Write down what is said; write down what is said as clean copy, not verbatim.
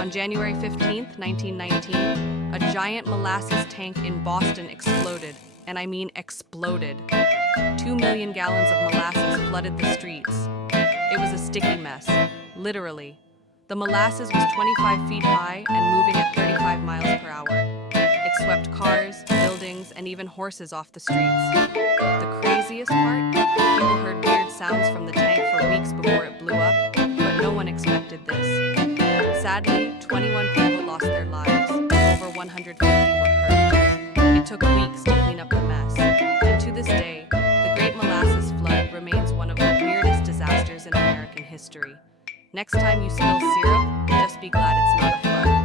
On January 15th, 1919, a giant molasses tank in Boston exploded, and I mean exploded. 2 million gallons of molasses flooded the streets. It was a sticky mess, literally. The molasses was 25 feet high and moving at 35 miles per hour. It swept cars, buildings, and even horses off the streets. The craziest part? People heard weird sounds from the tank for weeks before it blew up, but no one expected this. Sadly, 21 people lost their lives, and over 150 were hurt. It took weeks to clean up the mess, and to this day, the Great Molasses Flood remains one of the weirdest disasters in American history. Next time you spill syrup, just be glad it's not a flood.